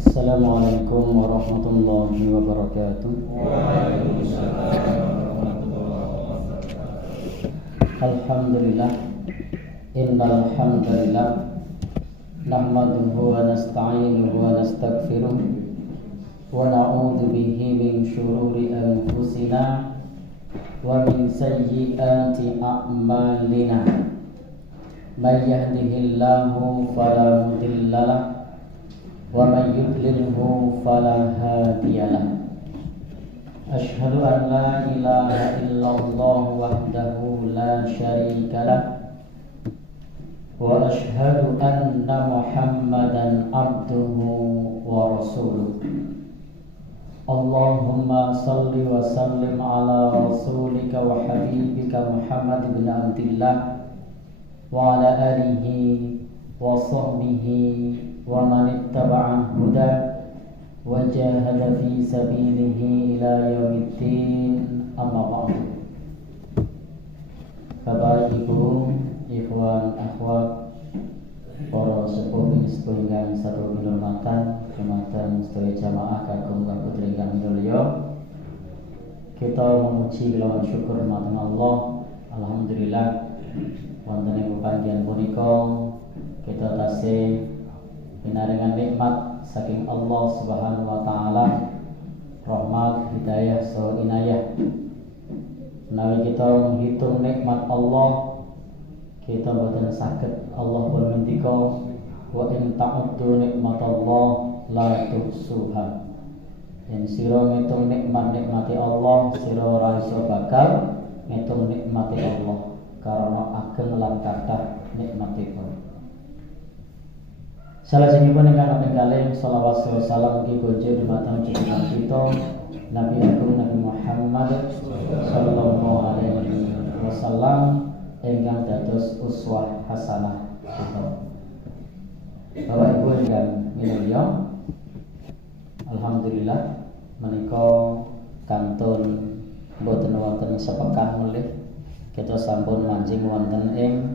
Assalamualaikum warahmatullahi wabarakatuh. Alhamdulillah, innal hamdalillah nahmaduhu wa nasta'inuhu wa nastaghfiruh wa na'udzu bihi min shururi anfusina wa min sayyiati a'malina. May yahdihillahu fala mudilla lahu wa may yudlilhu fala hadiyalah. Asyhadu an la ilaha illallah wahdahu la syarikalah wa asyhadu anna Muhammadan abduhu wa rasuluh. Allahumma salli wa sallim ala rasulika wa habibika Muhammad ibn Abdillah wa ala alihi wa sahbihi wa man ittaba'a huda wa jahada fi sabilihi ila yaumiddin, amma ba'du. Bapak Ibu, ikhwan akhwat, para sepuh ingkang satu kinurmatan, kematan sedaya jamaah kagum putri ingkang mulya. Kita memuji lawan syukur dumateng Allah. Alhamdulillah wonten ing panggihan punika kita tasih pinaringan nikmat saking Allah Subhanahu wa taala, rahmat, hidayah, saha inayah. Menawi kita menghitung nikmat Allah, kita boten saged. Allah pun ngendika, wa in ta'uddu nikmatallah la tuhsuha. Yen sira ngitung nikmat-nikmati Allah, sira ora iso bakal ngitung nikmati Allah, karena ageng lan kathah nikmatipun. Salajengipun ingkang kaping kalih shalawat wa salam mugi konjuk dumateng junjungan kita Nabi Agung Nabi Muhammad sallallahu alaihi wasallam ingkang dados uswah hasanah kita. Bapak Ibu ingkang minulya, alhamdulillah menika kantun boten wonten sepekan melih kita sampun manjing wonten ing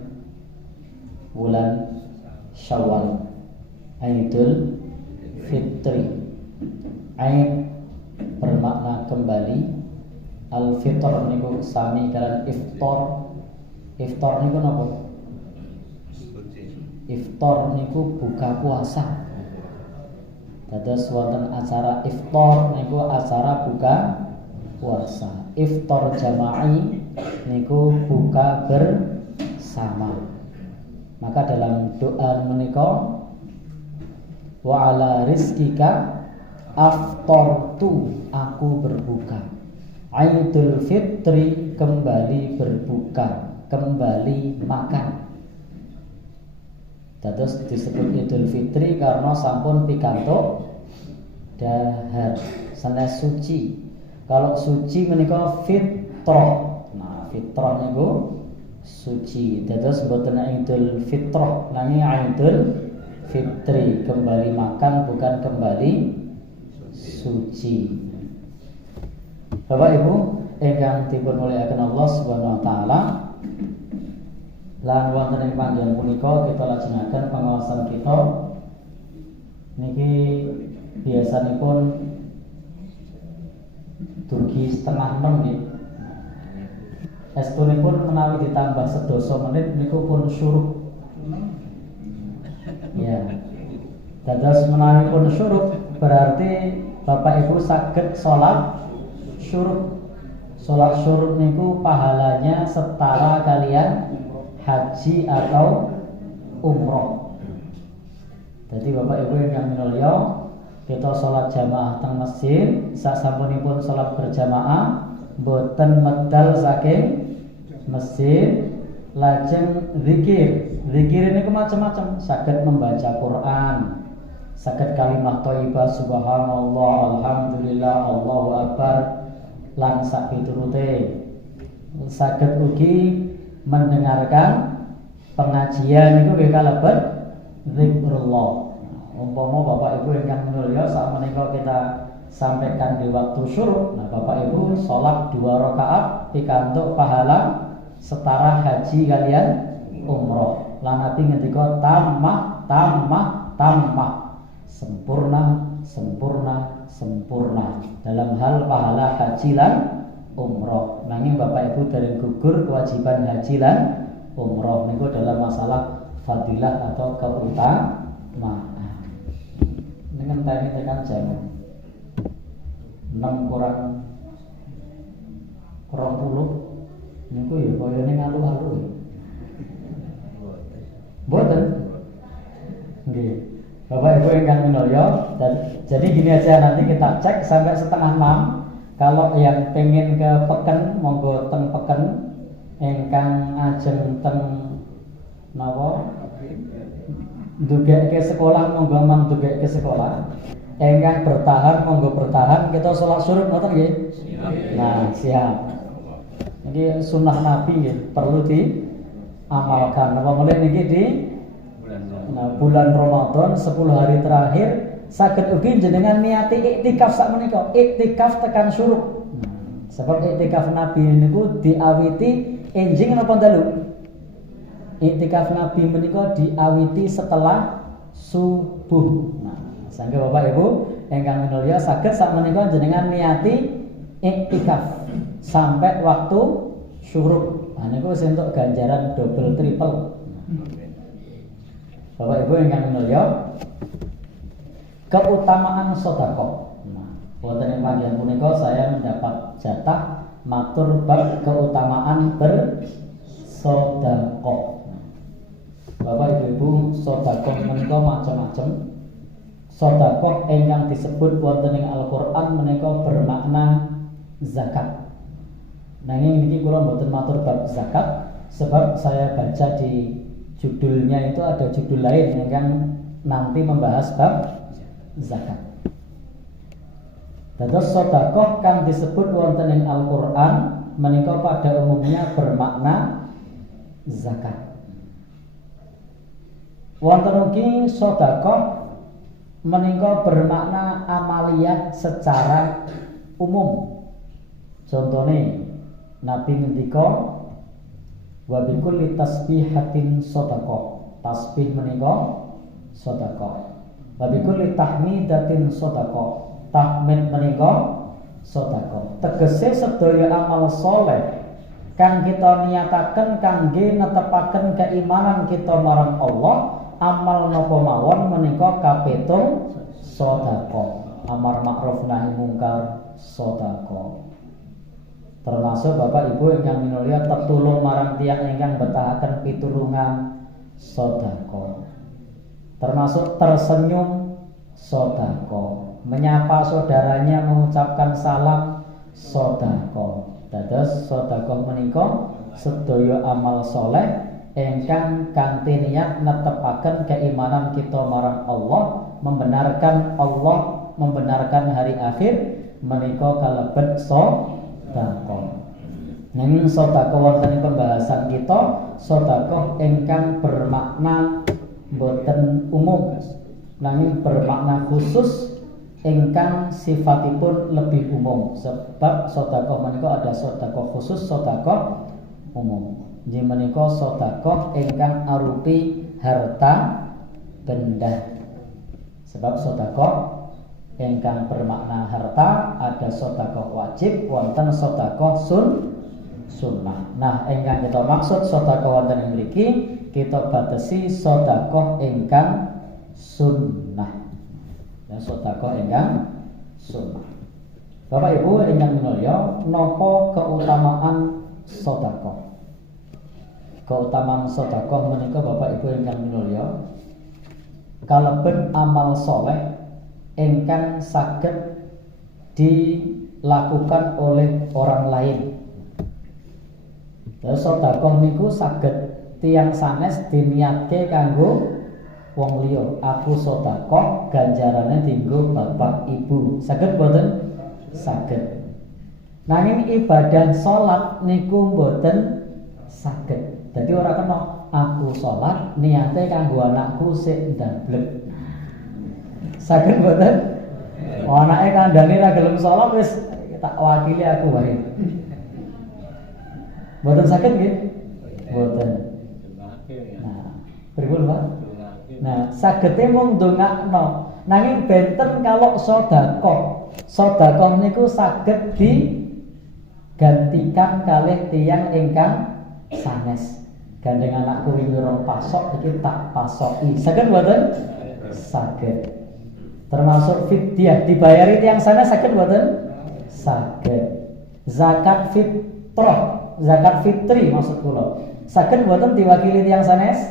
wulan Syawal, Idul Fitri. Aid bermakna kembali, al-fitr niku sami kalian iftar. Iftar niku napa? Iftar niku buka puasa. Dados wonten acara iftar niku acara buka puasa. Iftar jama'i niku buka bersama. Maka dalam doa menika, wa ala rizkika aftartu, aku berbuka. Idul Fitri, kembali berbuka, kembali makan. Terus disebut Idul Fitri karena sampun pikantuk dahar sanes suci. Kalau suci menika fitrah. Nah, fitrah niku suci. Terus mboten Idul Fitrah, nanging Idul Fitri, kembali makan bukan kembali suci. Bapak Ibu ingkang dipun mulyakaken Allah Subhanahu wa taala, lan wonten ing panggihan punika kita lajengaken pengawasan kita niki biasanipun dugi setengah 6 nggih. Estunipun menawi ditambah sedasa menit niku pun syuruk. Ya. Dados menawi pun syuruk berarti Bapak Ibu saged salat syuruk. Salat syuruk niku pahalanya setara kalian haji atau umroh. Jadi Bapak Ibu yang minulya, kita salat jamaah teng masjid, sasampunipun salat berjamaah boten medal saking masjid, lajeng zikir. Zikir ini macam-macam, saged membaca Quran, saged kalimat thayyibah subhanallah, alhamdulillah, Allahu akbar, lan sak piturute. Saged ugi mendengarkan pengajian niku nggih kalebet zikrullah. Umpama Bapak Ibu ingkang minulya sakmenika kita sampaikan di waktu syuruk. Nah, Bapak Ibu salat 2 rakaat pikantuk pahala setara haji kalian umroh. Lan Nabi ngendika tamah sempurna sempurna dalam hal pahala haji lan umroh. Nanging Bapak Ibu dari gugur kewajiban haji lan umroh niku dalam masalah fadilah atau keutamaan. Dengan tadi tekan jam 6 kurang 20 niku ya koyone ngalu-alu ya. Mboten. Nggih. Bapak Ibu ingkang minulya, jadi gini aja nanti kita cek sampai setengah 6. Kalau yang pengen ke Peken monggo teng Peken, ingkang ajeng teng napa? Dugek ke sekolah monggo mang dugek ke sekolah. Ingkang bertahan monggo bertahan, kita sholat syuruk ngoten nggih. Nah, siap. Ini sunnah Nabi nggih, perlu diamalkan. Napa mulai niki di bulan Ramadan 10 hari terakhir saged ugi jenengan niati iktikaf sak menika, iktikaf tekan syuruk. Sebab iktikaf Nabi niku diawiti enjing napa dalu? Iktikaf Nabi menika diawiti setelah subuh. Nah, sangga Bapak Ibu ingkang minulya saged sak menika jenengan niati iktikaf sampai waktu syuruk. Nah niku wis entuk ganjaran double triple. Bapak Ibu ingkang minulya, keutamaan sedekah. Nah, wonten ing panggilan punika saya mendapat jatah matur bab keutamaan bersedekah. Bapak Ibu, sedekah menika macam-macam. Sedekah ingkang disebut wonten ing Al-Qur'an menika bermakna zakat. Nanging niki kula mboten matur bab zakat sebab saya baca di judulnya itu ada judul lain yang nanti membahas bab zakat. Dados sedekah kang disebut wonten ing Al-Qur'an menika pada umumnya bermakna zakat. Wonten ugi sedekah menika bermakna amaliyat secara umum. Contohnya Nabi ngendika wa bi kulli tasbihatin shadaqah. Tasbih menika sedekah. Wa bi kulli tahmidatin shadaqah. Tahmid menika sedekah. Tegese sedaya amal saleh kang kita niyataken kangge netepaken keimanan kita marang Allah, amal napa mawon menika kapitung sedekah. Amar ma'ruf nahi mungkar sedekah. Termasuk Bapak Ibu ingkang minulya tetulung marang tiyang ingkang betahaken pitulungan sedekah. Termasuk tersenyum sedekah, menyapa saudaranya, mengucapkan salam sedekah. Dados sedekah menika sedaya amal saleh ingkang kanthi niat netepaken keimanan kita marang Allah, membenarkan hari akhir menika kalebet sedekah. Nanging sedekah wonten ing pembahasan kita, sedekah ingkang bermakna boten umum, nanging bermakna khusus ingkang sifatipun lebih umum. Sebab sedekah menika ada sedekah khusus, sedekah umum. Inggih menika sedekah ingkang arupi harta benda. Sebab sedekah ingkang bermakna harta ada sedekah wajib, wonten sedekah sunnah. Nah, ingkang kita maksud sedekah wonten ing mriki kita batesi sedekah ingkang sunnah. Ya, sedekah ingkang sunnah. Bapak Ibu ingkang minulya, napa keutamaan sedekah? Keutamaan sedekah menika Bapak Ibu ingkang minulya kalebet amal saleh ingkang saged dilakukan oleh orang lain. Sedekah niku saged tiyang sanes diniatke kanggo wong liya. Aku sedekah ganjarane dienggo bapak ibu. Saged boten? Saged. Nanging ibadah salat niku boten saged. Dadi ora kena aku salat niate kanggo anakku sik ndablek. Saged boten? Anake kandhane ra gelem salat wis tak wakili aku wae. Boten saged nggih? Boten. Nah, pripun Pak? Nah, sagete mung ndongakno. Nanging benten kalau sedekah niku saged digantikan kalih tiyang ingkang sanes. Gandeng anakku wingi rong pasok iki tak pasoki. Saged mboten? Saged. Termasuk fidyah dibayari tiyang sanes saged mboten? Saged. Zakat fitrah, zakat fitri maksud kula. Saged mboten diwakili tiyang sanes?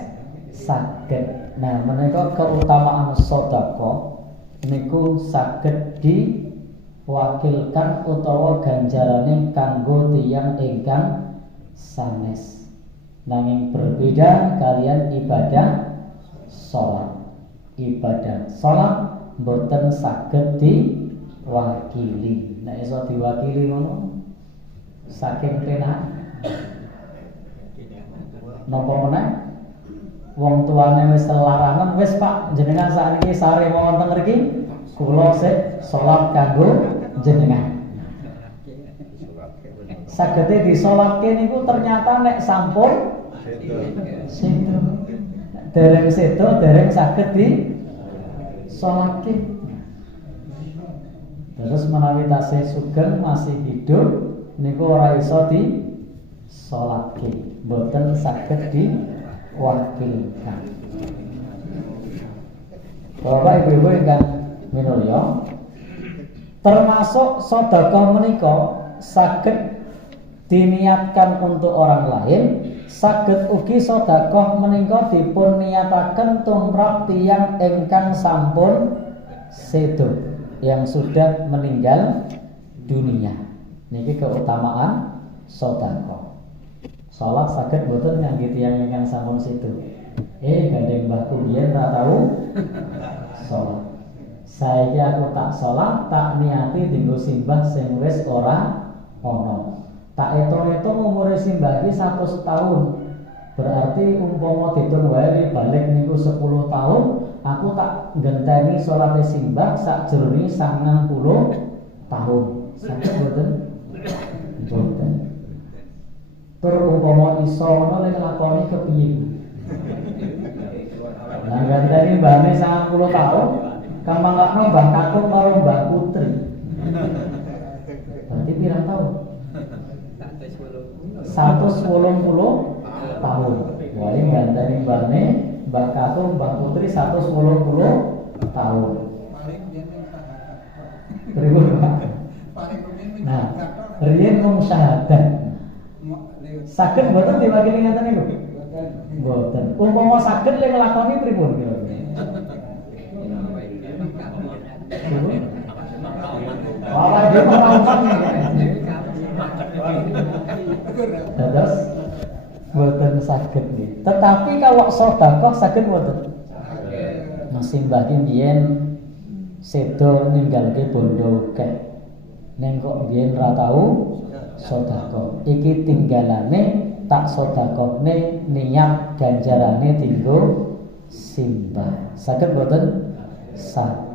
Saged. Nah, menika keutamaan sedekah niku saged diwakilkan utawa ganjarane kanggo tiyang ingkang sanes. Nanging berbeda kalian ibadah sholat. Ibadah sholat mboten saged diwakili. Nek iso diwakili ngono saking penak napa meneh wong tuane wis telaranan, wis Pak jenengan sakniki sare wonten mriki kula sik salat kanggo jenengan. Sagede disolatke niku ternyata nek sampun sedo. Dereng sedo dereng saged disolatke. Terus menawi tasih sugeng masih hidup niku ora iso disolatke. Mboten saged diwakilkan. Bapak Ibu ingkang minulya, termasuk sedekah menika saged diniatkan untuk orang lain, saged ugi sedekah menika dipun niataken tumrap tiyang ingkang sampun sedo, yang sudah meninggal dunia. Niki keutamaan sedekah. Salat saged mboten ngangge tiyang ingkang sampun sedo. Gandeng mbahku biyen ra tau salat. Saiki aku tak salat, tak niati dienggo simbah sing wis ora ana. Tak etung-etung umure simbah iki 100 tahun. Berarti umpama ditung wae balik niku 10 tahun, aku tak ngenteni salate simbah sakjroning 90 tahun. Saged mboten? Mboten. Tur umpama iso ngono lek lakoni kepiye? Lah ngenteni mbahne 90 tahun, kamangkakno Mbah Kakung karo Mbah Putri. Berarti pirang tahun? 180 tahun. Wah, ini ganteng mbahne, Mbah Kakung, Mbah Putri 180 tahun. Pripun, Pak? Nah, riyen mung syahadat. Saged mboten diwakili ngaten niku? Mboten. Umpama saged lek nglakoni pripun kira-kira? Wah, dia merawat terus mboten saged nggih. Tetapi kalau sedekah saged mboten? Masih mbah ki biyen sedo ninggalke bondo akeh. Ning kok biyen ra tau sedekah. Iki tinggalane tak sedekahne niat ganjarane dienggo simbah. Saged mboten? Saged.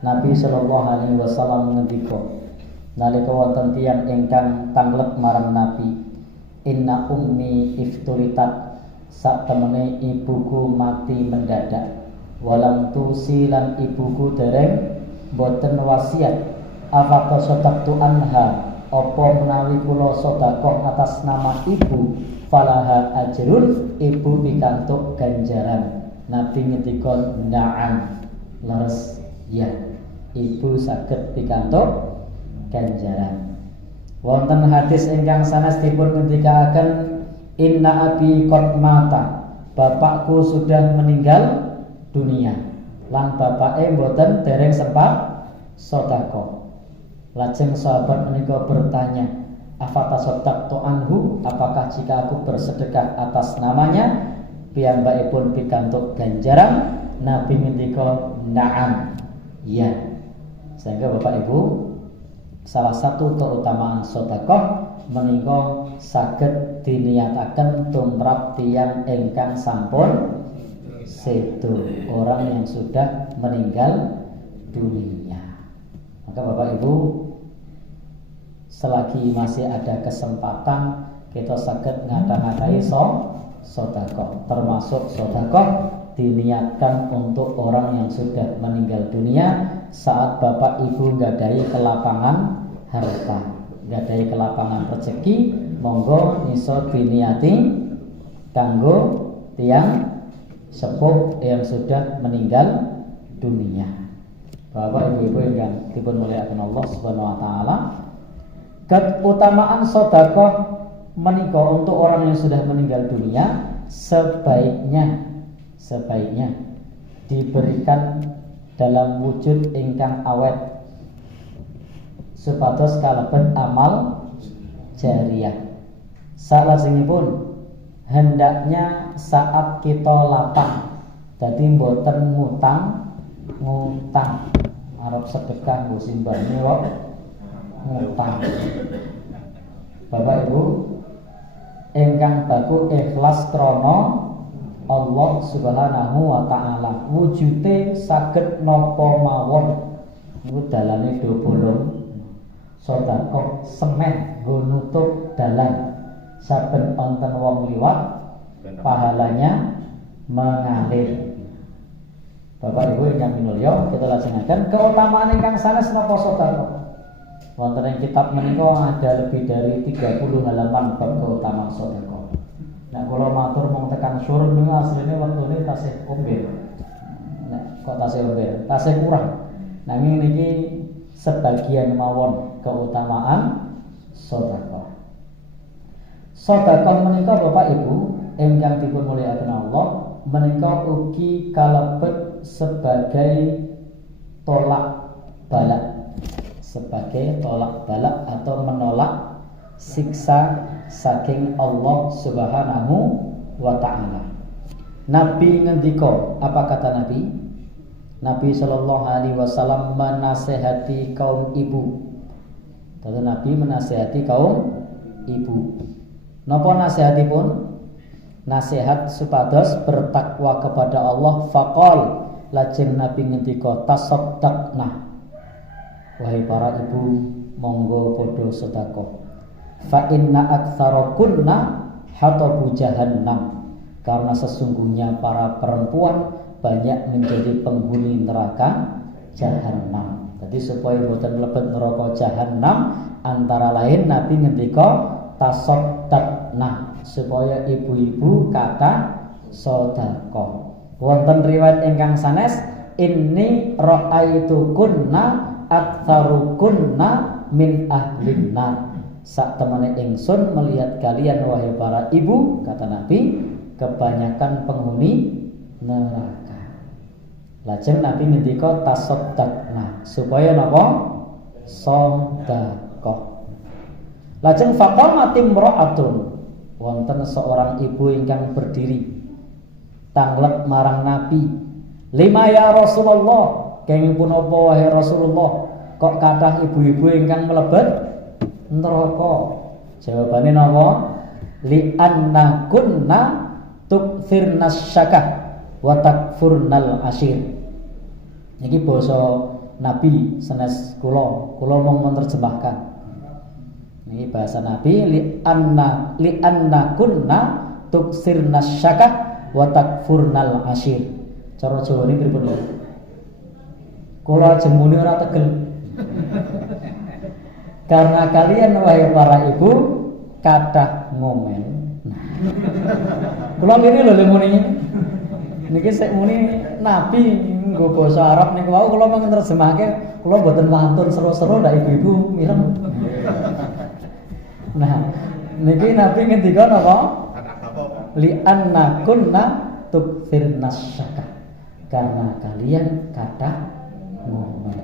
Nabi sallallahu alaihi wasallam ngendika nalika wonten tiyang ingkang tanglek marang Nabi, inna ummi ifturitat, sak temene ibuku mati mendadak, walam tusi lan ibuku dereng boten wasiat, apa tasaddaqtu anha, apa menawi kula sedekah atas nama ibu, falaha ajrun, ibu pikantuk ganjaran. Nabi ngendika na'am, leres ya, ibu saged pikantuk ganjaran. Wonten hadis ingkang sanes dipun ngendikaaken, inna abi qad mata, bapakku sudah meninggal dunia, lan bapake mboten dereng sempat sedekah. Lajeng sahabat menika bertanya, afatasaddaqtu anhu, apakah jika aku bersedekah atas namanya piyambakipun pikantuk ganjaran? Nabi ngendika na'am, ya. Sehingga Bapak Ibu, salah satu keutamaan sedekah menika saged diniataken tumrap tiyang ingkang sampun sedo, orang yang sudah meninggal dunia. Maka Bapak Ibu, selagi masih ada kesempatan kita saged ngata-ngatai sedekah, termasuk sedekah diniatkan untuk orang yang sudah meninggal dunia saat bapak ibu nggadahi kelapangan harta, nggadahi kelapangan rezeki, monggo iso diniati kanggo tiang sepuh yang sudah meninggal dunia. Bapak ibu-ibu yang dipun muliakan Allah Subhanahu wa taala, keutamaan sedekah menika untuk orang yang sudah meninggal dunia sebaiknya diberikan dalam wujud ingkang awet supados kalebet amal jariyah. Salajengipun hendaknya saat kita lapang dadi mboten ngutang arep sedekah nggo simbahne kok ngutang. Bapak Ibu ingkang baku ikhlas krana Allah Subhanahu wa taala, wujude saged napa mawon niku dalane do bolong. Sedekah semen nggo nutup dalan, saben wonten wong liwat pahalanya mengalir. Bapak Ibu ingkang minulya, kita lajengaken keutamaan ingkang sanes napa sedekah. Wonten ing kitab menika ada lebih dari 30 halaman bab keutamaan sedekah. Nek kula matur mung tekan syuruk niku asline wektune tasih ombe. Nek kok tasih ombe, tasih kurang. Nanging niki sebagian mawon keutamaan sedekah. Sedekah menika Bapak Ibu ingkang dipun mulyakaken Allah menika ugi kalebet sebagai tolak balak, sebagai tolak balak atau menolak siksa saking Allah Subhanahu wa taala. Nabi ngendika, apa kata Nabi? Nabi sallallahu alaihi wasallam menasehati kaum ibu. Tentu Nabi menasehati kaum ibu. Napa nasihatipun? Nasihat supados bertakwa kepada Allah. Faqal, lajeng Nabi ngendika tasaddaqna. Wahai para ibu, monggo padha sedekah. Fa inna aktsarakunna hatabu jahannam, karena sesungguhnya para perempuan banyak menjadi penghuni neraka jahannam. Jadi supaya boten mlebet neraka jahannam, antara lain Nabi ngendika tasaddaqna, supaya ibu-ibu kata sedekah. Wonten riwayat ingkang sanes, inni ra'aitukunna aktsarukunna min ahlin nar. Sak temane ingsun melihat kalian wahai para ibu, kata Nabi, kebanyakan penghuni neraka. Lajeng Nabi ngendika tasaddaqna, supaya napa? Sedekah. Lajeng faqamat imra'atun, wonten seorang ibu ingkang berdiri tanglet marang Nabi. Lima ya Rasulullah, kenging punapa wahai Rasulullah, kok kathah ibu-ibu ingkang mlebet neraka? Jawabane napa? Li anna kunna tukthirnas syakah wa takfurnal ashir. Niki basa Nabi sanes kula mung menerjemahkan. Niki bahasa Nabi, li anna kunna tukthirnas syakah wa takfurnal ashir. Cara Jawane pripun lho? Kula jemune ora tegel. Karena kalian wahai para ibu kathah ngomel. Nah, kula ngene lho muni. Niki sik muni Nabi nggo basa Arab niku wau kula mung nerjemahke, kula mboten pantun seru-seru ndak ibu-ibu mireng. Nah, niki Nabi ngendika napa? Li anna kunna tukthirnas syakah. Karena kalian kathah ngomel.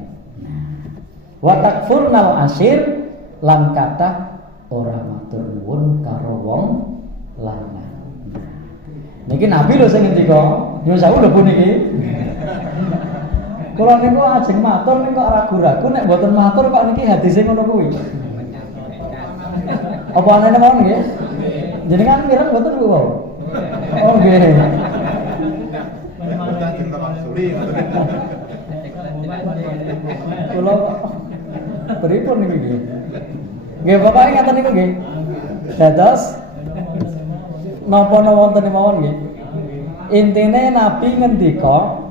Wa takfurnal ashir, lan kathah ora matur nuwun karo wong lanang. Niki Nabi lho sing ngendika, nyuwun sewu lho puniki. Kula niku ajeng matur niku kok ragu-ragu nek mboten matur kok niki hadise ngono kuwi. Apa anane mawon nggih? Jenengan mireng mboten niku wae. Oh nggih. Kula pripun niki nggih? Nggih pokoke ngaten niku nggih. Dados napa wonten mawon nggih? Intine Nabi ngendika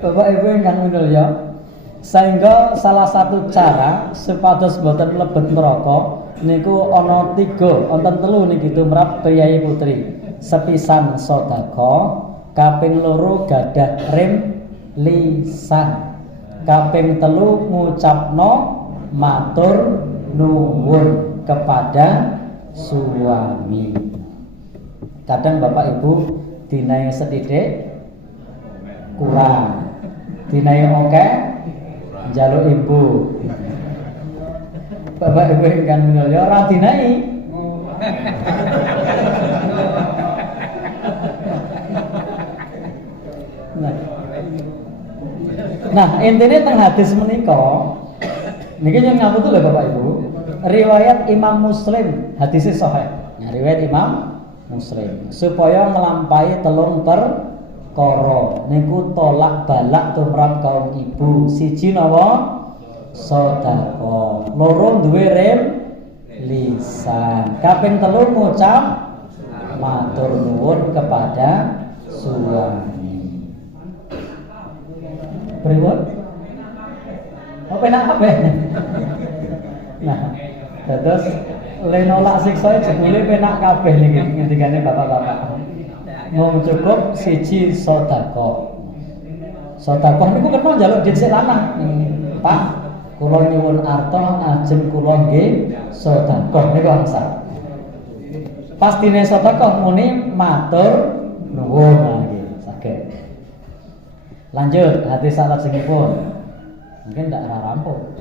Bapak Ibu ingkang minulya, sehingga salah satu cara supados boten mlebet neraka niku ana 3, wonten 3 niki tumrap priyayi putri. Sepisan sedekah, kaping 2 gadah rim lisan, kaping 3 ngucapno matur nuwun kepada suami. Kadang Bapak Ibu dinae sedidik kurang, dinae oke njaluk ibu. Bapak Ibu ingkang minulya ora dinae. Nah, intine teng hadis menika niki yang ngapunten lho Bapak Ibu. Riwayat Imam Muslim, hadisnya sahih. Nah, riwayat Imam Muslim supaya nglampahi 3 perkara niku tolak balak tumrap kaum ibu. Siji napa? Sedekah. 2 duwe rim lisan. Kaping 3 ngucap matur nuwun kepada suami. Pripun? Apa enak kabeh? Nah, terus lenolak siksa jebule penak kabeh niki ngendikane bapak-bapak. Mau cukup siji sedekah. Sedekah niku kena njaluk dhisik lanang. Pak, kula nyuwun arta ajeng kula nggih sedekah niku angsa. Pas dene sedekah muni matur nuwun nggih saged. Lanjut hadis salajengipun. Mungkin ndak rampung.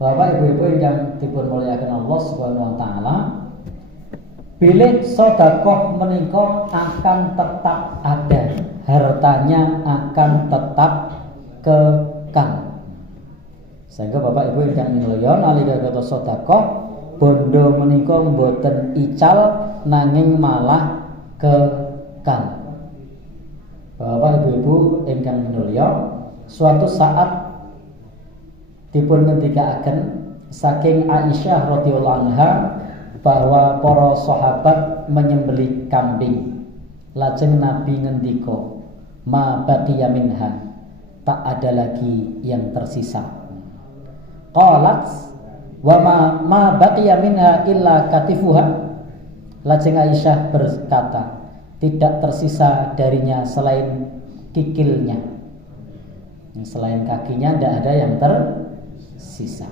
Bapak Ibu-ibu yang dipun muliakan Allah Subhanahu wa taala, bilih sedekah menika akan tetap ada, hartanya akan tetap kekal. Sehingga Bapak Ibu yang minulya nalika kata sedekah bondo menika mboten ical nanging malah kekal. Bapak Ibu ingkang minulya, suatu saat dipun ngendikaaken saking Aisyah radhiyallahu anha bahwa para sahabat menyembelih kambing. Lajeng Nabi ngendika, "Ma baqiya minha," tak ada lagi yang tersisa. Qalat, "Wa ma baqiya minha illa katifuha." Lajeng Aisyah berkata, tidak tersisa darinya selain kikilnya. Selain kakinya tidak ada yang tersisa.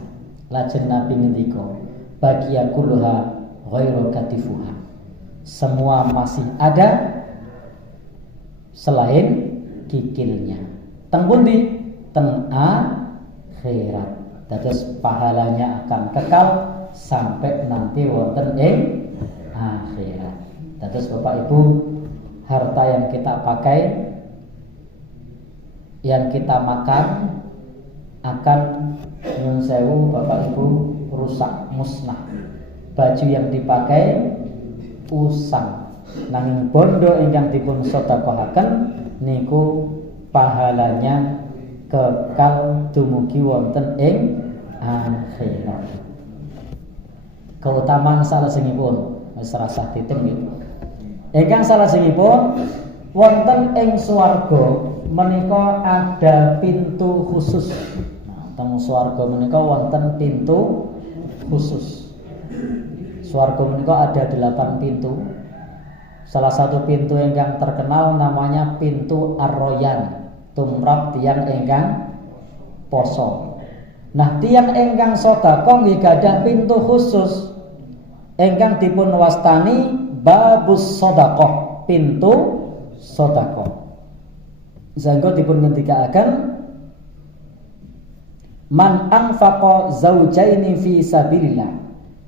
Lajeng Nabi ngendika, baqiya kulluha ghairu katifuha. Semua masih ada selain kikilnya. Teng pundi? Teng akhirat. Dados pahalanya akan kekal sampai nanti wonten ing akhirat. Dados Bapak Ibu, harta yang kita pakai, yang kita makan akan nyun sewu Bapak Ibu rusak musnah. Baju yang dipakai usang. Nanging bondo ingkang dipun sedekahaken niku pahalanya kekal dumugi wonten ing akhirat. Keutamaan salajengipun wis rasah ditem nggih. Ingkang salajengipun wonten ing swarga menika ada pintu khusus. Nah, teng swarga menika wonten pintu khusus. Swarga menika ada 8 pintu. Salah satu pintu ingkang terkenal namanya pintu Ar-Royan, tumrap tiyang ingkang poso. Nah, tiyang ingkang sedekah nggih gadah pintu khusus ingkang dipun wastani babus sedekah, pintu sedekah. Sangga dipun ngendikaaken man anfaqa zaujaini fi sabilillah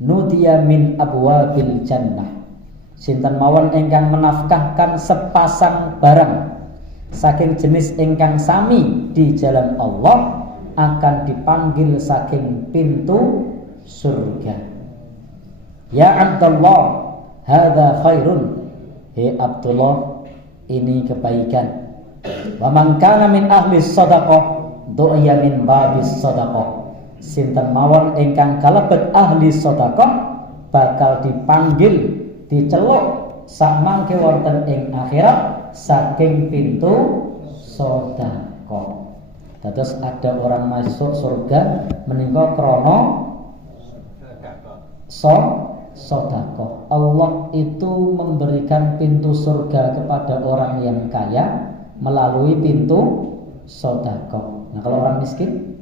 nudiya min abwabil jannah. Sinten mawon ingkang menafkahkan sepasang barang saking jenis ingkang sami di jalan Allah akan dipanggil saking pintu surga. Ya Abdullah, hadza khairun. Hei Abdullah, ini kebaikan. Wa man kana min ahli shadaqah du'iya min babis shadaqah. Sinten mawon ingkang kalebet ahli sedekah bakal dipanggil, diceluk sakmangke wonten ing akhirat saking pintu sedekah. Terus ada orang masuk surga menika krana sedekah. Allah itu memberikan pintu surga kepada orang yang kaya melalui pintu sedekah. Nah, kalau orang miskin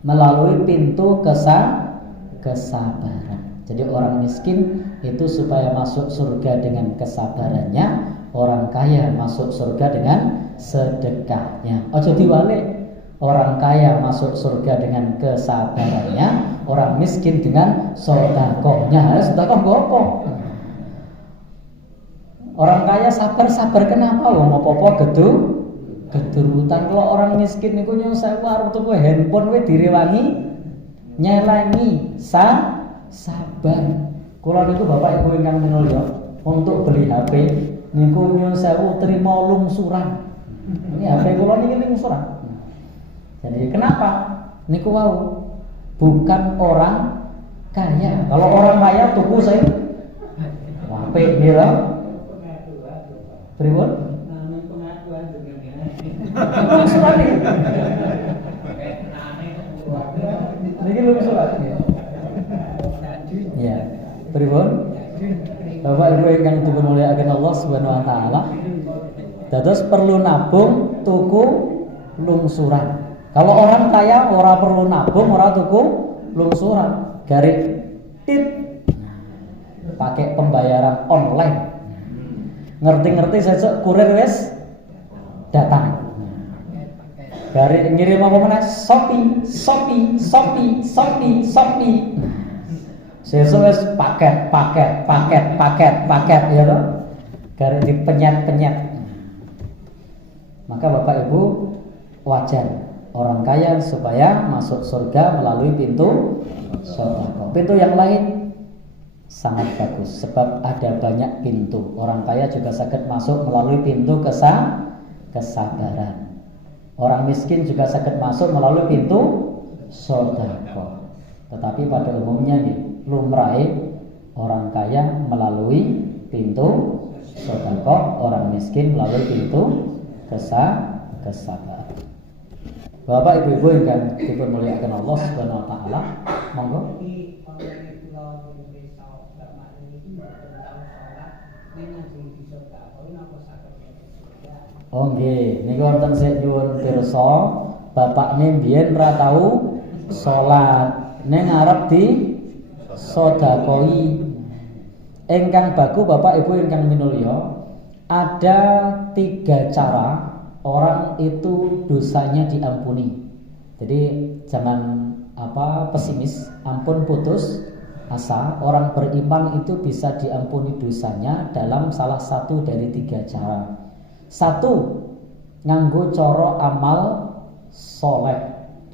melalui pintu kesabaran. Jadi orang miskin itu supaya masuk surga dengan kesabarannya, orang kaya masuk surga dengan sedekahnya. Ojo diwalik. Orang kaya masuk surga dengan kesabarannya, orang miskin dengan sedekahnya. Sedekah apa? Orang kaya sabar kenapa? Wong apa-apa gedurutan. Kalau orang miskin niku nyuwun sewu arep tuku handphone we direwangi nyelengi sabar. Kula niku Bapak Ibu ingkang minulya untuk beli HP niku nyuwun sewu trima lungsuran. Ini HP kula niki lungsuran. Jadi kenapa? Niku wau bukan orang kaya. Kalau orang kaya tuku saya HP mira pripun? Lungsuran iki. Niki lungsuran. Ya, pripun? Bapak Ibu ingkang dimulyakaken Allah Subhanahu wa taala. Dados perlu nabung tuku lungsuran. Kalau orang kaya ora perlu nabung, ora tuku lungsuran. Garik tit. Pakai pembayaran online. Ngerti-ngerti sesuk kurir wis datang. Garik ngirim apa meneh? Shopee. Sesuk wis paket ya toh. Garik dipenyet-penyet. Maka Bapak Ibu wajar orang kaya supaya masuk surga melalui pintu sedekah. Pintu yang lain sangat bagus sebab ada banyak pintu. Orang kaya juga sakit masuk melalui pintu kesabaran. Orang miskin juga sakit masuk melalui pintu sedekah. Tetapi pada umumnya nih, lumrahe orang kaya melalui pintu sedekah, orang miskin melalui pintu kesabaran. Bapak Ibu yang dimuliakan Allah Subhanahu wa taala, monggo. Oh nggih, niku wonten sing nyuwun pirsa, bapakne mbiyen ra tau salat, ning arep di sedekoi. Ingkang baku Bapak Ibu ingkang minulya, ada 3 cara orang itu dosanya diampuni. Jadi jangan pesimis, ampun putus asa. Orang beriman itu bisa diampuni dosanya dalam salah satu dari 3 cara. 1, nganggo cara amal soleh.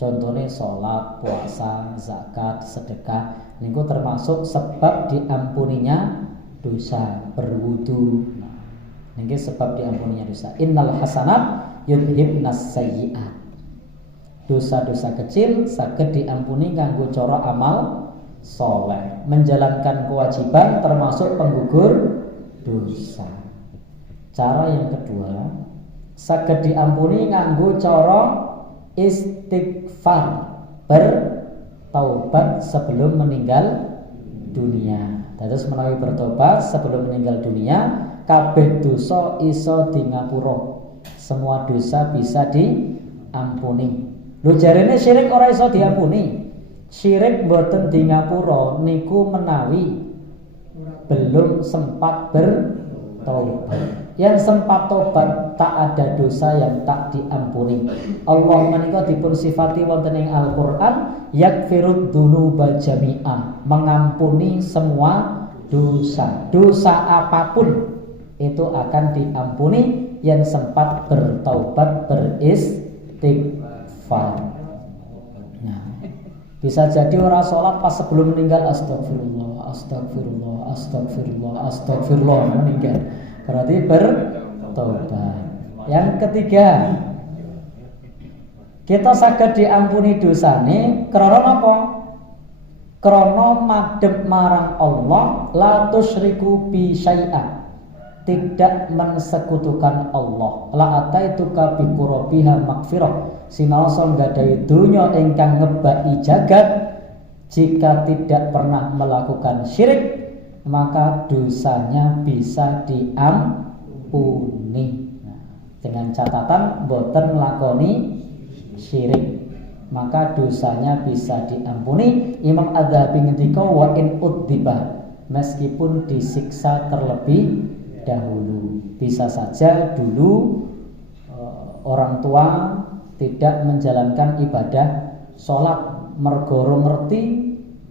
Contohnya sholat, puasa, zakat, sedekah. Niku termasuk sebab diampuninya dosa. Berwudu. Niki sebab diampuninya dosa. Innal hasanat yudhibnas sayyi'at. Dosa-dosa kecil saged diampuni nganggo cara amal soleh. Menjalankan kewajiban termasuk penggugur dosa. Cara yang kedua, saged diampuni nganggo cara istighfar, bertaubat sebelum meninggal dunia. Terus menawi bertobat sebelum meninggal dunia, kabeh dosa iso di ngapura. Semua dosa bisa diampuni. Lho jarene syirik ora iso diampuni. Syirik mboten di ngapura niku menawi belum sempat bertobat. Yang sempat tobat tak ada dosa yang tak diampuni. Allah menika dipun sifati wonten ing Al-Qur'an yakfirud dzunuba jami'ah, mengampuni semua dosa. Dosa apapun itu akan diampuni yang sempat bertaubat, beristighfar. Nah, bisa jadi orang sholat pas sebelum meninggal astagfirullah meninggal, berarti bertaubat. Yang ketiga, Kita saged diampuni dosane krana napa? Krana madhep marang Allah, la tusyriku bi syai'a. Tidak mensekutukan Allah. La ataituka bi qurbiha maghfirah. Sinaosa nggadahi donya ingkang ngebaki jagat, jika tidak pernah melakukan syirik, maka dosanya bisa diampuni. Nah, dengan catatan boten nglakoni syirik, maka dosanya bisa diampuni. Imam Adz-Dzahabi ngendika wa in udziba, meskipun disiksa terlebih dahulu. Bisa saja dulu orang tua tidak menjalankan ibadah sholat mergo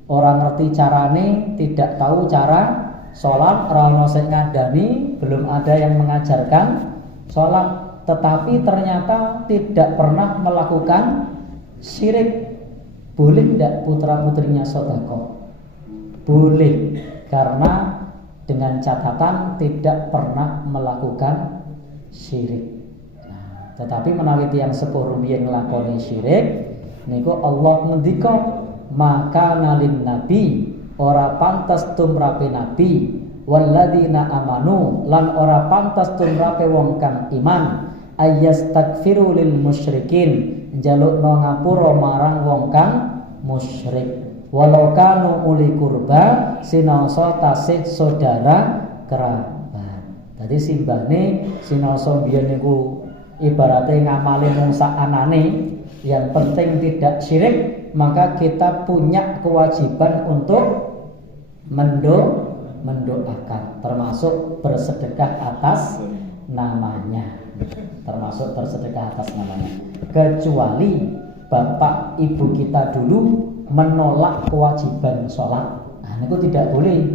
orang ngerti carane, tidak tahu cara sholat, ora ono sing ngandani, belum ada yang mengajarkan sholat, tetapi ternyata tidak pernah melakukan syirik. Boleh tidak putra-putrinya sedekah? Boleh, karena dengan catatan tidak pernah melakukan syirik. Nah, tetapi menawi tiyang sepuh rumiyin nglakoni syirik niku Allah ngendika maka nalin nabi, ora pantas tumrape nabi, walladzina amanu, lan ora pantas tumrape wong kang iman, ayyastaghfiru lil musyrikin, njalukna ngapura marang wong kang musyrik, walau kanu uli kurba, sinaosa tasih saudara kerabat. Dadi simbane sinaosa biyen niku ibarate ngamali mung sak anane, yang penting tidak syirik, maka kita punya kewajiban untuk mendoakan, termasuk bersedekah atas namanya, kecuali bapak ibu kita dulu menolak kewajiban sholat. Nah, itu tidak boleh.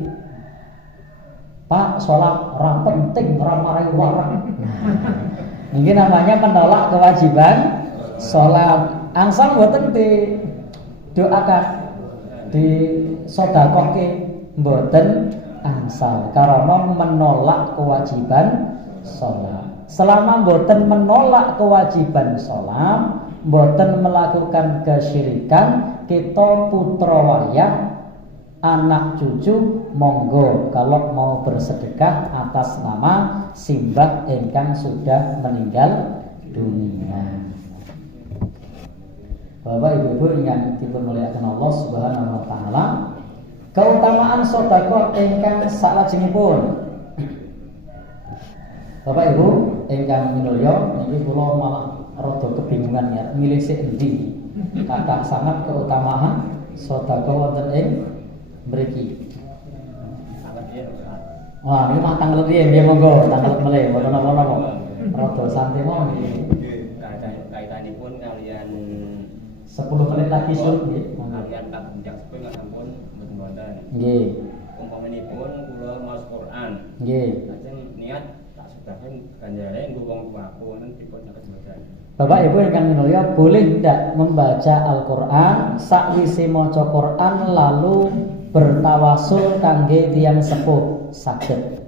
Pak, sholat ora penting, ora marai warang. Nah, ini namanya menolak kewajiban sholat. Angsal mboten didoakan, disedekahke mboten angsal, karena menolak kewajiban sholat. Selama mboten menolak kewajiban sholat, mboten melakukan kesyirikan, kita putra wayah, anak cucu, monggo kalau mau bersedekah atas nama simbah ingkang sudah meninggal dunia. Bapak Ibu yang dimuliakan Allah Subhanahu wa taala, keutamaan sedekah ingkang salajengipun. Bapak Ibu ingkang minulya, niki kula malah rada kebingungan ya milih sik endi. Kathah sangat keutamaan sedekah wonten ing mriki. Wah, ini mah tanggal piye nggih monggo, tanggal melih mboten napa-napa. Rada santai mawon niki. Kaitanipun kalian 10 menit lagi sur nggih. Kalian tak puncak sepeng sampun mboten. Nggih. Umpamanipun kula maos Quran. Nggih. Lajeng niat tak sebagian ganjare nggo wong tuaku nang dipun saged mboten. Bapak Ibu yang minulya, boleh tidak membaca Al-Quran sakwise maca Quran lalu bertawasul kangge tiyang sepuh? Saged.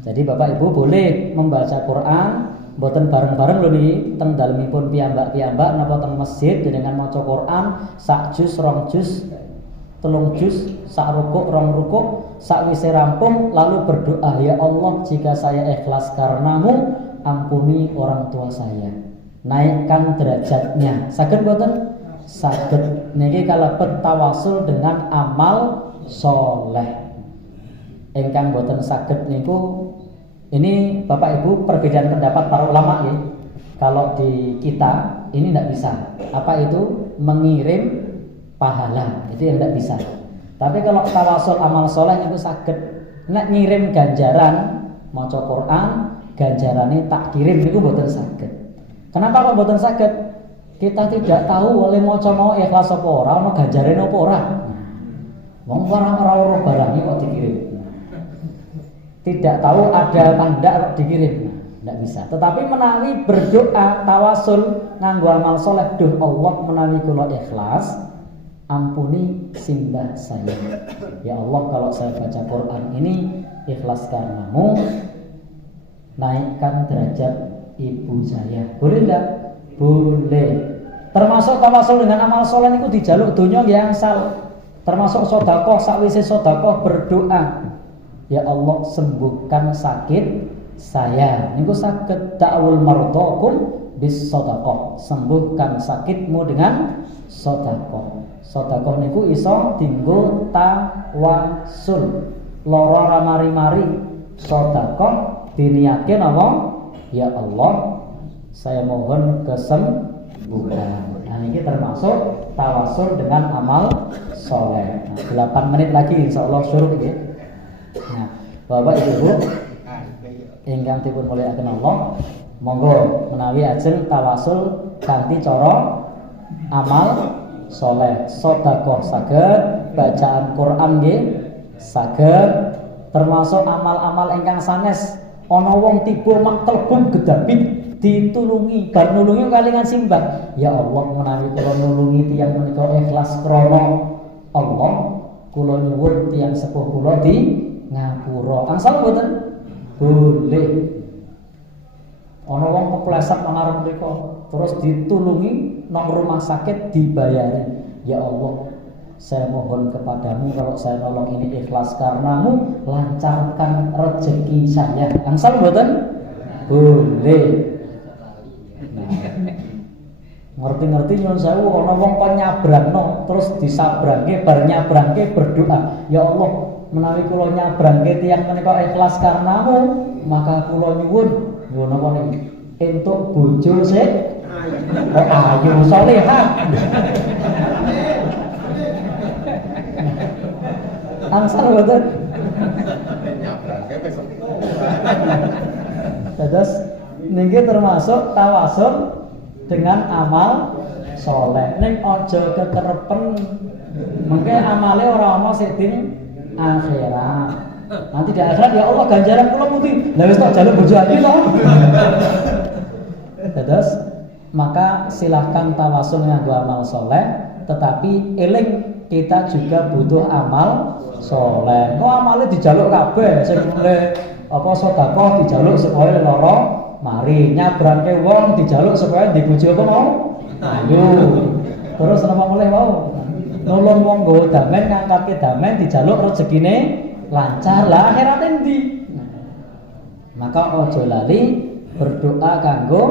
Jadi Bapak Ibu boleh membaca Quran mboten bareng-bareng lho niki teng dalemipun piyambak-piyambak napa teng masjid dengan maca Quran sak juz, rong juz, telung juz, sak rukuk, rong rukuk, sakwise rampung lalu berdoa, ya Allah, jika saya ikhlas karenamu, ampuni orang tua saya, naikkan derajatnya. Saged mboten? Saged. Niki kalebet tawasul dengan amal soleh. Ingkang mboten saged niku, ini Bapak Ibu perbedaan pendapat para ulama ya. Kalau di kita ini tidak bisa. Apa itu? Mengirim pahala. Itu yang tidak bisa. Tapi kalau tawasul amal soleh itu saged. Nek ngirim ganjaran maca Quran, ganjarane tak kirim niku mboten saged. Kenapa kok mboten saged? Kita tidak tahu oleh maca mau ikhlas apa ora, ono ganjarane apa ora. Wong ora barang iki kok dikirim. Tidak tahu ada tanda kok dikirim. Tidak bisa. Tetapi menawi berdoa tawasul nganggo amal soleh, duh Allah menawi kula ikhlas, ampuni simbah saya. Ya Allah, kalau saya baca Quran ini ikhlas karenamu, naikkan derajat ibu saya. Boleh enggak? Boleh. Termasuk tawasul dengan amal soleh niku dijaluk donya nggih angsal. Termasuk sedekah, sakwise sedekah berdoa, ya Allah sembuhkan sakit saya. Niku saged ta'awul mardhakum bis sedekah. Sembuhkan sakitmu dengan sedekah. Sedekah niku iso dienggo tawasul. Lara mari-mari sedekah diniatke napa? Ya Allah, saya mohon kesembuhan. Nah, ini termasuk tawasul dengan amal soleh. Nah, 8 menit lagi insyaallah syuruk ya. Nah, Bapak Ibu ingkang dipun mulyakaken Allah, monggo menawi ajeng tawasul kanthi cara amal soleh. Sedekah saged, bacaan Quran nggih saged, termasuk amal-amal ingkang sanes. Ana wong tiba maklebung gedabit ditulungi, bar nulungi kalingan simbah. Ya Allah, menawi kula nulungi tiyang menika ikhlas krana Allah, kula nyuwun tiyang sepuh kula di ngapura. Angsal mboten? Boleh. Ana wong kepleset nang arep mriku, terus ditulungi nang rumah sakit dibayari. Ya Allah, saya mohon kepadamu kalau saya nolong ini ikhlas karenamu, lancarkan rezeki saya. Angsal mboten? Boleh. Ngerti-ngerti nyuwun sewu ana wong kon nyabrangno terus disabrangke bar nyabrangke berdoa, ya Allah menawi kula nyabrangke tiyang menika ikhlas karenamu, maka kula nyuwun apa niki entuk bojo sik ayu salehah. Angsal mboten? Nyabrangke besok. Terus niki termasuk tawasul dengan amal soleh. Ning aja kekerepen mengke amale ora ana sik ding akhirat. Nanti di akhirat ya Allah ganjaran kula pundi? Lah wis tak jaluk bojo ayu to. Terus maka silahkan tawasul nganggo amal soleh, tetapi eling kita juga butuh amal soleh. Kok amale dijaluk kabeh sing mulai apa sedekah dijaluk supaya lara mari, nyabrangke wong dijaluk supaya dibojo apa mau? Ayo. Terus napa mulih mau? Nolong wong nggawa damen, ngangkatke damen dijaluk rezekine lancar. Lah akhirat endi? Maka aja lali berdoa kanggo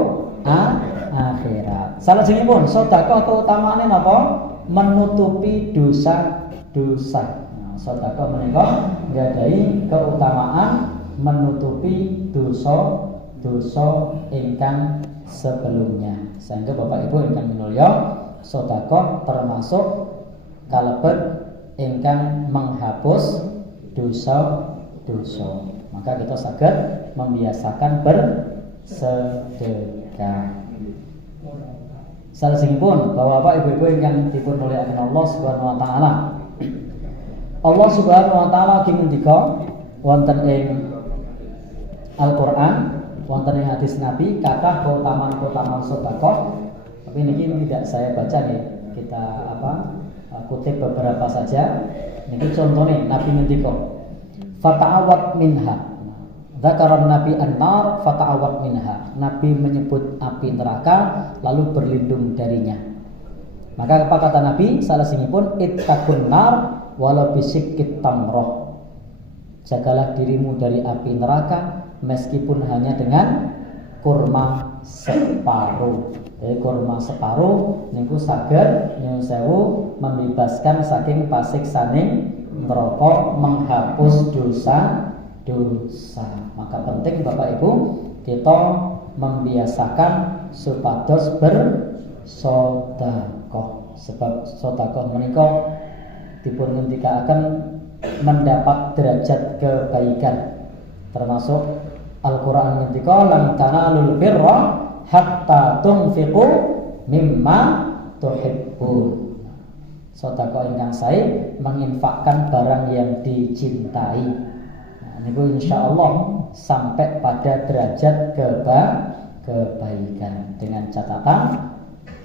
akhirat. Salajengipun sedekah keutamaane napa? Menutupi dosa-dosa. Nah, sedekah menika nggadahi keutamaan menutupi dosa ingkang sebelumnya. Sehingga Bapak Ibu ingkang minulya, sedekah termasuk kalebet ingkang menghapus dosa-dosa. Maka kita saged membiasakan bersedekah. Salajengipun Bapak Ibu ingkang dipun mulyakaken Allah Subhanahu wa taala. Allah Subhanahu wa taala ngendika wonten ing Al-Qur'an, wonten ing hadis Nabi kathah keutamaan sedekah. Tapi ini tidak saya baca nih. Kita kutip beberapa saja. Niki contohnya Nabi ngendika, "Fata'awad minha." Dzakara Nabi an-nar fata'awad minha. Nabi menyebut api neraka lalu berlindung darinya. Maka apa kata Nabi? Salajengipun ittaqun nar walau bisikit tamroh. Jagalah dirimu dari api neraka meskipun hanya dengan kurma separuh. Kurma separuh niku saged nyuwun sewu membebaskan saking pasiksaning neraka, menghapus dosa. Maka penting Bapak Ibu kita membiasakan supados bersedekah. Sebab sedekah menika dipun ngendikaken mendapat derajat kebaikan. Termasuk Al-Qur'an ngendika lan tanalul birra hatta tunfiqu mimma tuhibbun. Sedekah ingkang sae menginfakkan barang yang dicintai. Nah, niku insyaallah sampai pada derajat kebaikan dengan catatan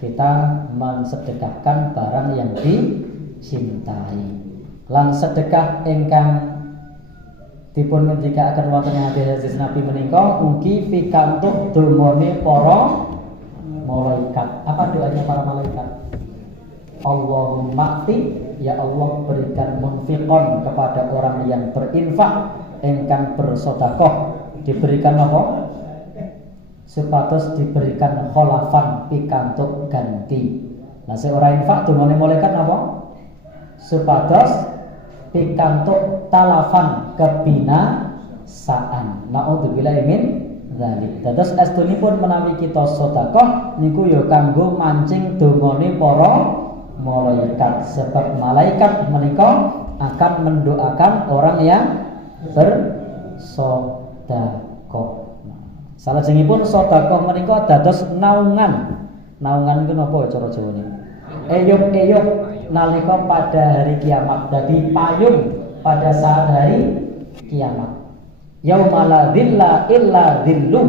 kita mensedekahkan barang yang dicintai. Lan sedekah ingkang dipun ngendikaken wonten hadis Nabi menika ugi pikantuk dumane para malaikat. Apa doanya para malaikat? Allahumma ti, ya Allah berikan munfiqon kepada orang yang berinfak, engkang bersedekah, diberikan apa? Supados diberikan kholafan pikantuk ganti. Nah seorang infak dungane malaikat apa? Supados pikantuk talafan kebinasaan. Naudzubillahi min dzalik. Dados astunipun menawi kita sedekah niku ya kanggo mancing dongane para malaikat, sebab malaikat menika akan mendoakan orang yang bersedekah. Salajengipun sedekah menika dados naungan. Naungan itu napa cara Jawane? Eyup-eyup nalika pada hari kiamat. Dadi payung pada saat hari kiamat. Yaumala dzilla illa dzilluh.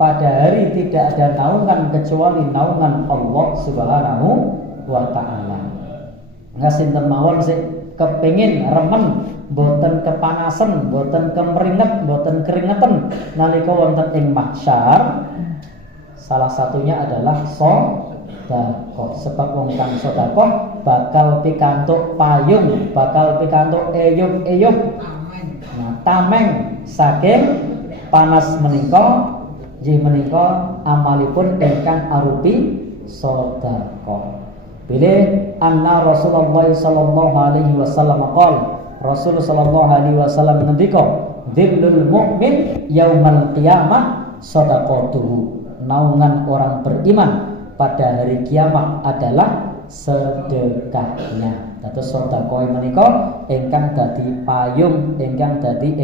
Pada hari tidak ada naungan kecuali naungan Allah Subhanahu wa taala. Ngasinten mawon sik kepengin remen, boten kepanasan, boten kemringet, boten keringeten nalika wonten ing mahsyar, salah satunya adalah sedekah. Sebab wong kang sedekah bakal pikantuk payung, bakal pikantuk eyup-eyup. Nah, tameng saking panas menika, nggih menika amalipun ingkang arupi sedekah. Bilih anna Rasulullah sallallahu alaihi wasallam qol, Rasul sallallahu alaihi wasallam ngendika, "Dzillul mu'min yaumal qiyamah shadaqatuhu." Naungan orang beriman pada hari kiamat adalah sedekahnya. Dados sedekah menika ingkang dadi payung, ingkang dadi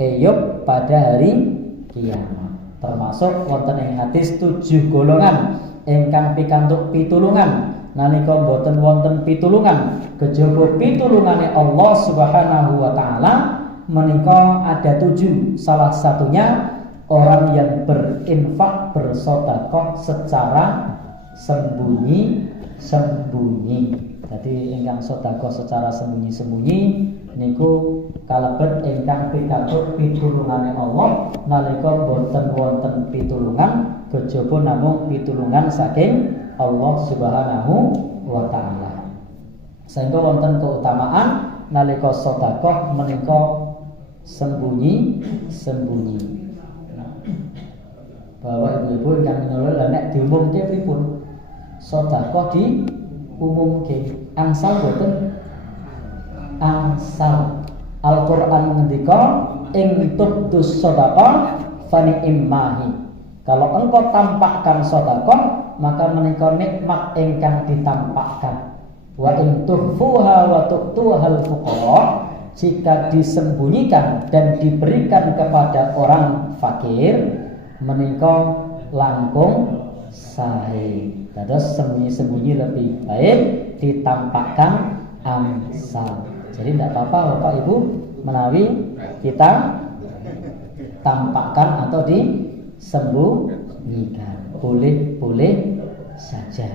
eyup pada hari kiamat. Termasuk wonten ing hadis 7 golongan ingkang pikantuk pitulungan. Nalika boten wonten pitulungan kejaba pitulungane Allah Subhanahu wa taala menika ada 7. Salah satunya orang yang berinfak bersedekah secara sembunyi-sembunyi. Jadi ingkang sedekah secara sembunyi-sembunyi niku kalebet ingkang pikantuk pitulungane Allah nalika boten wonten pitulungan kejaba namung pitulungan saking Allah Subhanahu wa taala. Sehingga wonten keutamaan nalika sedekah menika sembunyi-sembunyi. Bapak ibu-ibu ingkang minulung nek diumumke pripun? Sedekah diumumke. Angsal boten? Angsal. Al-Qur'an ngendika ing tubdus sedekah fani immahi. Kalau engkau tampakkan sedekah maka menika nikmat ingkang ditampakkan. Wa in tuhfuha wa tu'tuhal fuqara, jika disembunyikan dan diberikan kepada orang fakir menika langkung sae. Dados sembunyi-sembunyi lebih baik ditampakkan angsal. Jadi tidak apa-apa Bapak Ibu menawi kita tampakkan atau disembunyikan. Boleh saja.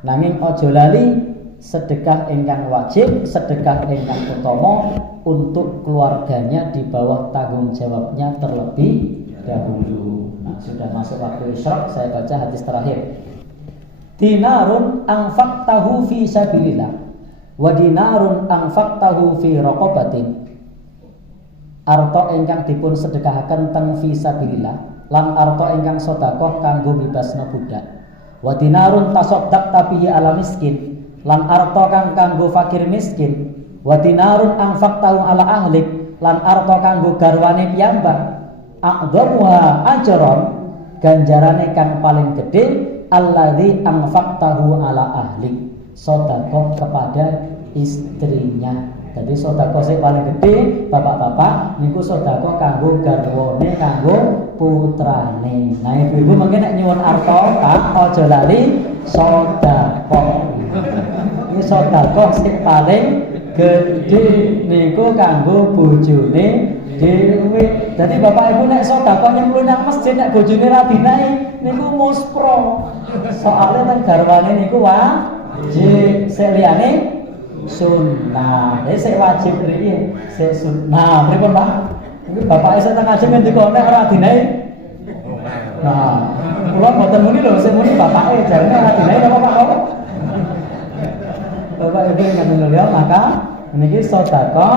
Nanging aja lali sedekah ingkang wajib, sedekah ingkang utama untuk keluarganya di bawah tanggung jawabnya terlebih dahulu. Nah, sudah masuk waktu isyraq, saya baca hadis terakhir. Dinarun anfaqtahu fi sabilillah wa dinarun anfaqtahu fi raqabatin. Arta ingkang dipun sedekahaken teng fi sabilillah lan arta ingkang sedekah kanggo bebasna budak. Wa dinarun tasaddaqta bihi ala miskin, lan arta kang kanggo fakir miskin. Wa dinarun anfaqtahu ala ahlik, lan arta kanggo garwane piyambak. A'dhamuha ajran, ganjarane kang paling gedhe alladzi anfaqtahu ala ahlik, sedekah kepada istrinya. Jadi sedekah sing paling gede bapak-bapak niku sedekah kanggo garwane, kanggo putrane. Nah ibu-ibu mungkin nek nyuwun arta Kang aja lali sedekah. Ini sedekah sing paling gede niku kanggo bojone dhewe. Dadi bapak ibu nek sedekah nyemplung nang masjid nek bojone ra dinae niku muspro. Soale nang garwane niku wajib, sing liyane sunnah. Sik wajib mriki, sik sunnah. Pripun Pak? Iki bapak iso teng ngaji ngendika nek ora dinae. Nah, Kula mboten muni lho, sing muni bapake jarene ora dinae apa Pak kok. Bapak Ibu ingkang mulya, maka niki sedekah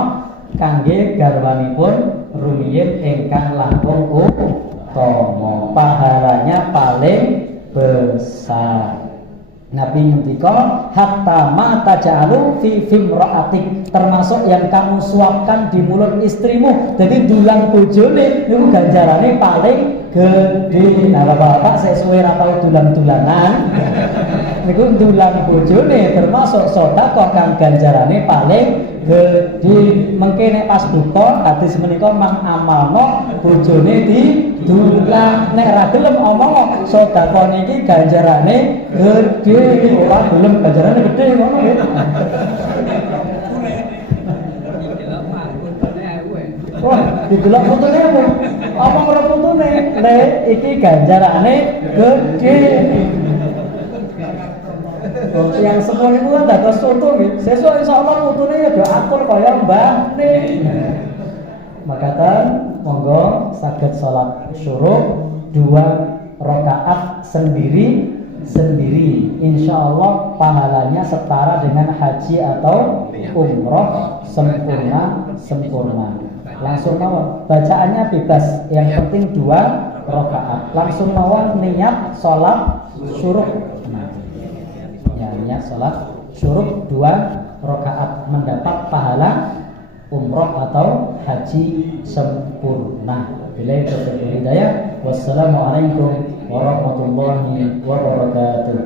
kangge garwanipun rumiyin ingkang langkung utama. Pahalanya paling besar. Nabi ngendika hatta ma taj'alu fi fimra'atik, termasuk yang kamu suapkan di mulut istrimu. Jadi dulang bojone niku ganjarane paling gede. Nah, Bapak sesuai ra tau dulang-dulanan. Niku dulang bojone termasuk sedekah kang ganjarane paling gede. Mengke nek pas buka hadis menika mang amalno bojone didulang. Nek ra gelem omong sedekah niki ganjarane gede. Ora gelem ganjarane gede ngono nggih. Wah, didelok putune apa? Omong ora putune. Nek iki ganjarane gede. Yang semua itu kan dados contoh nggih. Sesuk insyaallah putune ya do akur kaya mbahne. Makatan monggo saged salat syuruk 2 rakaat sendiri, insyaallah pahalanya setara dengan haji atau umroh sempurna. Langsung mawon, bacaannya bebas, yang penting 2 rakaat. Langsung mawon niat salat syuruk. Niat salat syuruk 2 rakaat mendapat pahala umroh atau haji sempurna. Billahi taufiq wal hidayah. Wassalamualaikum warahmatullahi wabarakatuh.